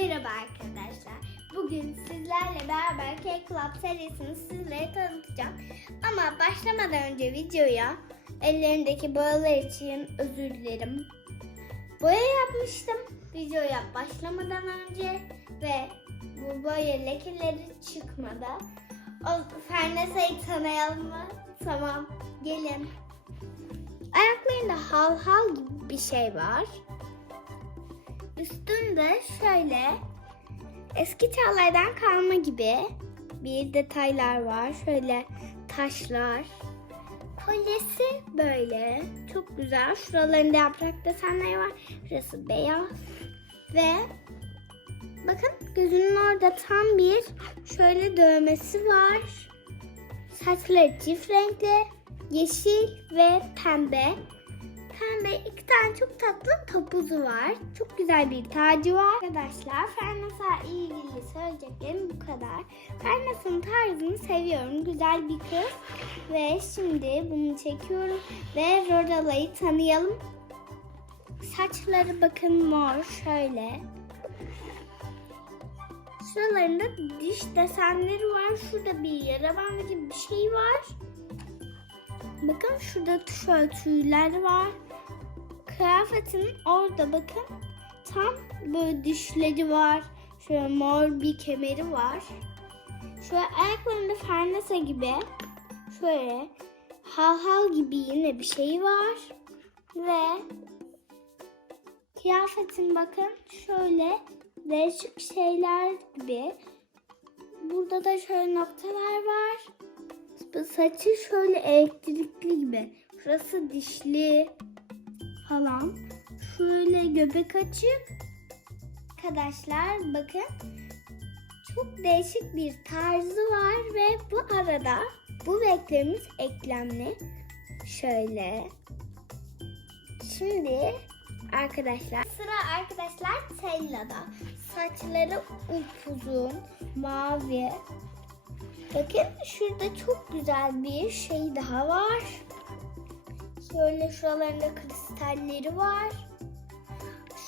Merhaba arkadaşlar. Bugün sizlerle beraber Cake Club serisini sizlere tanıtacağım. Ama başlamadan önce videoya ellerindeki boyalar için özür dilerim. Boya yapmıştım videoya başlamadan önce ve bu boya lekeleri çıkmadı. O Fernesa'yı tanıyalım mı? Tamam gelin. Ayaklarında hal hal gibi bir şey var. Üstünde şöyle eski çağlardan kalma gibi bir detaylar var. Şöyle taşlar. Kolyesi böyle. Çok güzel. Şuralarında yaprak desenleri var. Şurası beyaz. Ve bakın gözünün orada tam bir şöyle dövmesi var. Saçları çift renkli. Yeşil ve pembe. Pembe iki tane çok tatlı topuzu var. Çok güzel bir tacı var. Arkadaşlar Fernasa ilgili söyleyeceklerim bu kadar. Fernasa'nın tarzını seviyorum. Güzel bir kız. Ve şimdi bunu çekiyorum. Ve Rodala'yı tanıyalım. Saçları bakın mor şöyle. Şuralarında diş desenleri var. Şurada bir yara bandı gibi bir şey var. Bakın şurada şöyle tüyler var. Kıyafetin orada bakın tam böyle dişleri var. Şöyle mor bir kemeri var. Şöyle ayaklarında farnasa gibi şöyle hal hal gibi yine bir şey var. Ve kıyafetin bakın şöyle değişik şeyler gibi. Burada da şöyle noktalar var. Saçı şöyle elektrikli gibi. Şurası dişli falan. Şöyle göbek açık. Arkadaşlar bakın. Çok değişik bir tarzı var ve bu arada bu renklerimiz eklemli. Şöyle. Şimdi arkadaşlar sıra arkadaşlar Tella'da. Saçları upuzun, mavi, Bakın şurada çok güzel bir şey daha var. Şöyle şuralarında kristalleri var.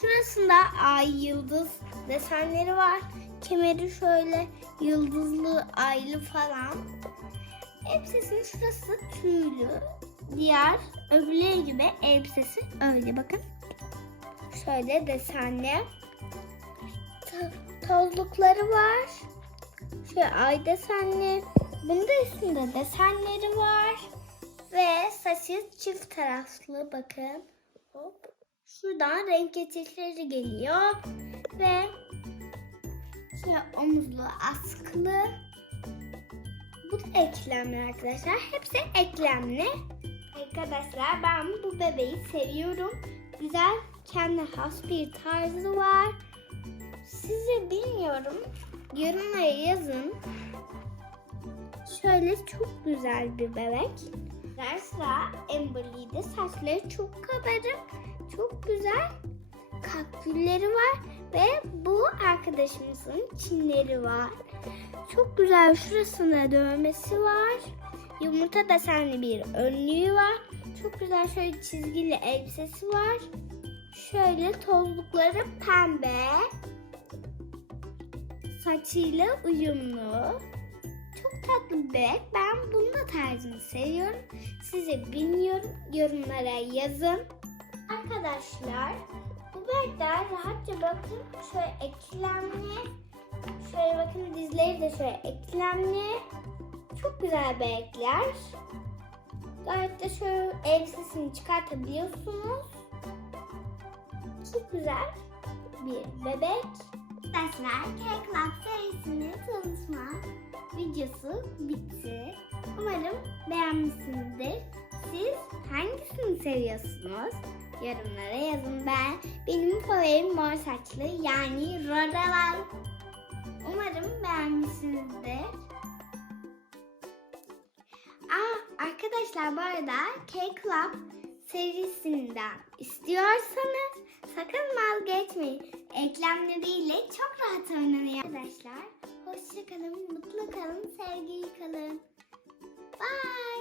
Şurasında ay yıldız desenleri var. Kemeri şöyle yıldızlı aylı falan. Elbisesinin şurası tüylü. Diğer öbürleri gibi elbisesi öyle bakın. Şöyle desenli. To- Tozlukları var. Şöyle ay desenli. Bunun da üstünde desenleri var. Ve saçı çift taraflı bakın. Hop. Şuradan renk geçişleri geliyor. Ve şöyle omuzlu askılı. Bu da eklemli arkadaşlar. Hepsi eklemli. Arkadaşlar ben bu bebeği seviyorum. Güzel kendi has bir tarzı var. Size bilmiyorum yorumlara yazın. Şöyle çok güzel bir bebek. Sıra Amberly'de saçları çok kabarık, çok güzel kakülleri var ve bu arkadaşımızın çinleri var. Çok güzel şurasında dövmesi var. Yumurta desenli bir önlüğü var. Çok güzel şöyle çizgili elbisesi var. Şöyle tozlukları pembe saçıyla uyumlu. Bebek. Ben bunun da tarzını seviyorum. Size bilmiyorum. Yorumlara yazın. Arkadaşlar bu bebekler rahatça bakın. Şöyle eklemli. Şöyle bakın dizleri de şöyle eklemli. Çok güzel bebekler. Gayet de şöyle elbisesini çıkartabiliyorsunuz. Çok güzel bir bebek. Arkadaşlar Cake Club serisinin tanıtma videosu bitti. Umarım beğenmişsinizdir. Siz hangisini seviyorsunuz? Yorumlara yazın ben. Benim favorim mor saçlı yani Rodalay. Umarım beğenmişsinizdir. Aa, arkadaşlar bu arada Cake Club serisinden istiyorsanız sakın vazgeçmeyin. Eklemleriyle çok rahat oynanıyor arkadaşlar. Hoşçakalın, mutlu kalın, sevgili kalın. Bye.